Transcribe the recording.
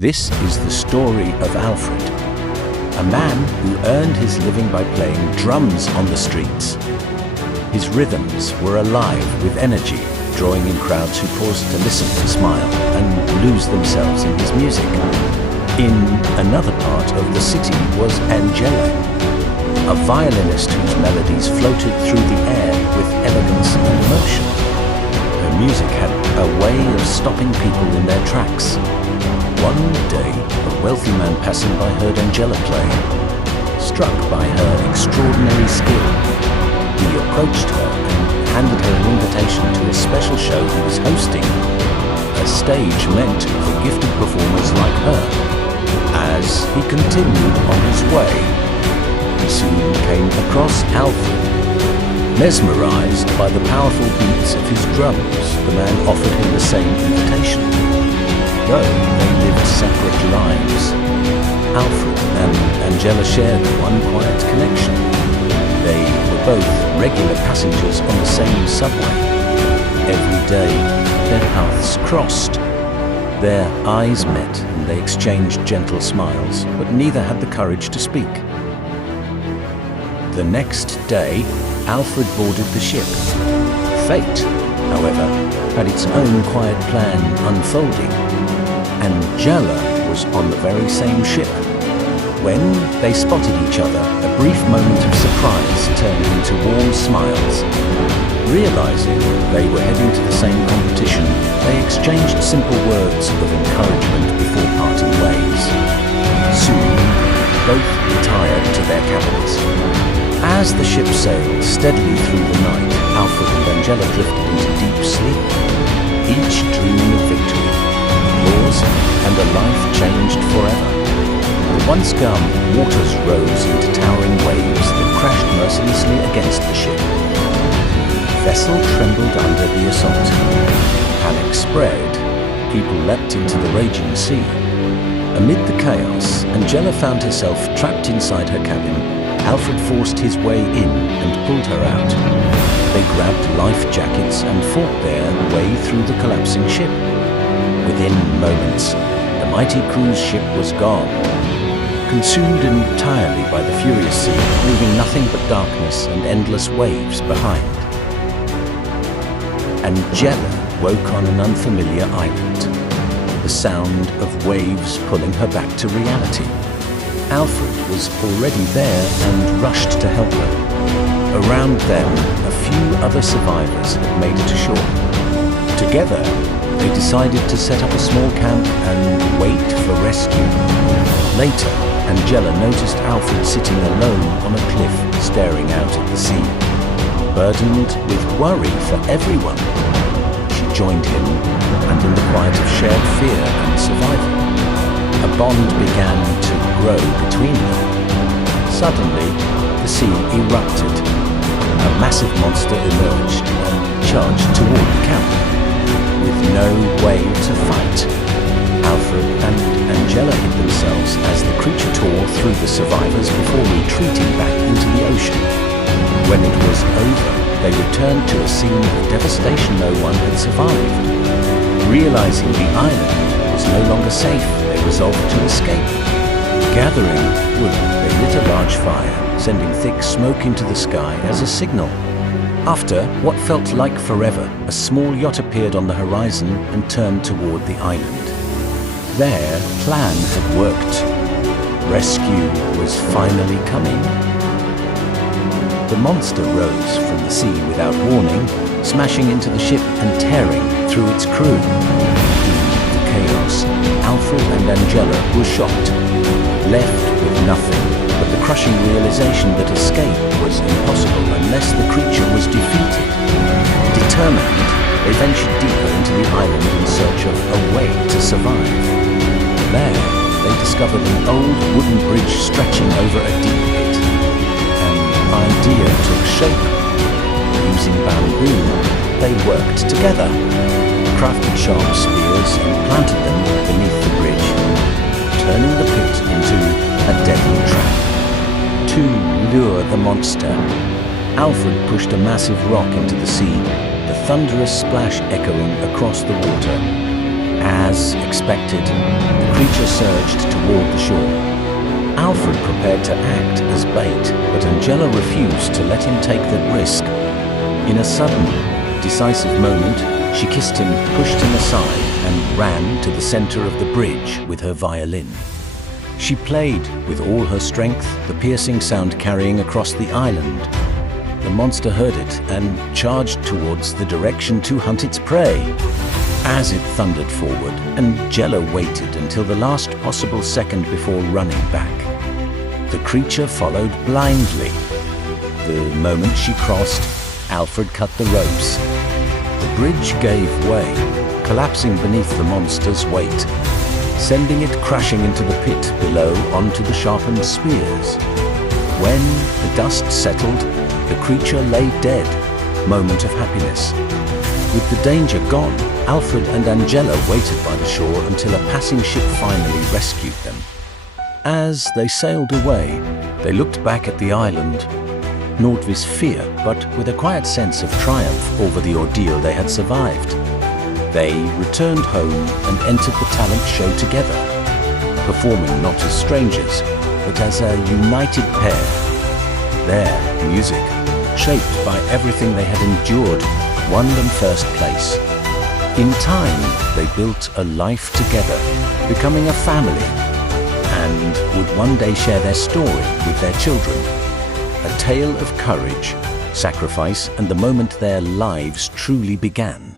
This is the story of Alfred, a man who earned his living by playing drums on the streets. His rhythms were alive with energy, drawing in crowds who paused to listen, smile, and lose themselves in his music. In another part of the city was Angela, a violinist whose melodies floated through the air with elegance and emotion. Her music had a way of stopping people in their tracks. One day, a wealthy man passing by heard Angela play. Struck by her extraordinary skill, he approached her and handed her an invitation to a special show he was hosting, a stage meant for gifted performers like her. As he continued on his way, he soon came across Alfred. Mesmerized by the powerful beats of his drums, the man offered him the same invitation. Though they lived separate lives, Alfred and Angela shared one quiet connection. They were both regular passengers on the same subway. Every day, their paths crossed. Their eyes met and they exchanged gentle smiles, but neither had the courage to speak. The next day, Alfred boarded the ship. Fate, however, had its own quiet plan unfolding. Angela was on the very same ship. When they spotted each other, a brief moment of surprise turned into warm smiles. Realizing they were heading to the same competition, they exchanged simple words of encouragement before parting ways. Soon, both retired to their cabins. As the ship sailed steadily through the night, Alfred and Angela drifted into deep sleep, each dreaming of victory, applause, and a life changed forever. The once calm waters rose into towering waves that crashed mercilessly against the ship. The vessel trembled under the assault. Panic spread. People leapt into the raging sea. Amid the chaos, Angela found herself trapped inside her cabin. Alfred forced his way in and pulled her out. They grabbed life jackets and fought their way through the collapsing ship. Within moments, the mighty cruise ship was gone, consumed entirely by the furious sea, leaving nothing but darkness and endless waves behind. Angela woke on an unfamiliar island, the sound of waves pulling her back to reality. Alfred was already there and rushed to help her. Around them, a few other survivors had made it ashore. Together, they decided to set up a small camp and wait for rescue. Later, Angela noticed Alfred sitting alone on a cliff, staring out at the sea. Burdened with worry for everyone, she joined him, and in the quiet of shared fear and survival, a bond began to grow between them. Suddenly, the sea erupted. A massive monster emerged and charged toward the camp. With no way to fight, Alfred and Angela hid themselves as the creature tore through the survivors before retreating back into the ocean. When it was over, they returned to a scene of devastation no one had survived. Realizing the island was no longer safe, they resolved to escape. Gathering wood, they lit a large fire, sending thick smoke into the sky as a signal. After what felt like forever, a small yacht appeared on the horizon and turned toward the island. Their plan had worked. Rescue was finally coming. The monster rose from the sea without warning, smashing into the ship and tearing through its crew. In the chaos, Alfred and Angela were shocked, left with nothing but the crushing realization that escape was impossible unless the creature was defeated. Determined, they ventured deeper into the island in search of a way to survive. There, they discovered an old wooden bridge stretching over a deep pit. An idea took shape. Using bamboo, they worked together, crafted sharp spears and planted them beneath the bridge, turning the pit into a deadly trap. To lure the monster, Alfred pushed a massive rock into the sea, the thunderous splash echoing across the water. As expected, the creature surged toward the shore. Alfred prepared to act as bait, but Angela refused to let him take the risk. In a sudden, decisive moment, she kissed him, pushed him aside, and ran to the center of the bridge with her violin. She played with all her strength, the piercing sound carrying across the island. The monster heard it and charged towards the direction to hunt its prey. As it thundered forward, Angela waited until the last possible second before running back. The creature followed blindly. The moment she crossed, Alfred cut the ropes. The bridge gave way, collapsing beneath the monster's weight, sending it crashing into the pit below onto the sharpened spears. When the dust settled, the creature lay dead. Moment of happiness. With the danger gone, Alfred and Angela waited by the shore until a passing ship finally rescued them. As they sailed away, they looked back at the island, not with fear, but with a quiet sense of triumph over the ordeal they had survived. They returned home and entered the talent show together, performing not as strangers, but as a united pair. Their music, shaped by everything they had endured, won them first place. In time, they built a life together, becoming a family, and would one day share their story with their children. A tale of courage, sacrifice, and the moment their lives truly began.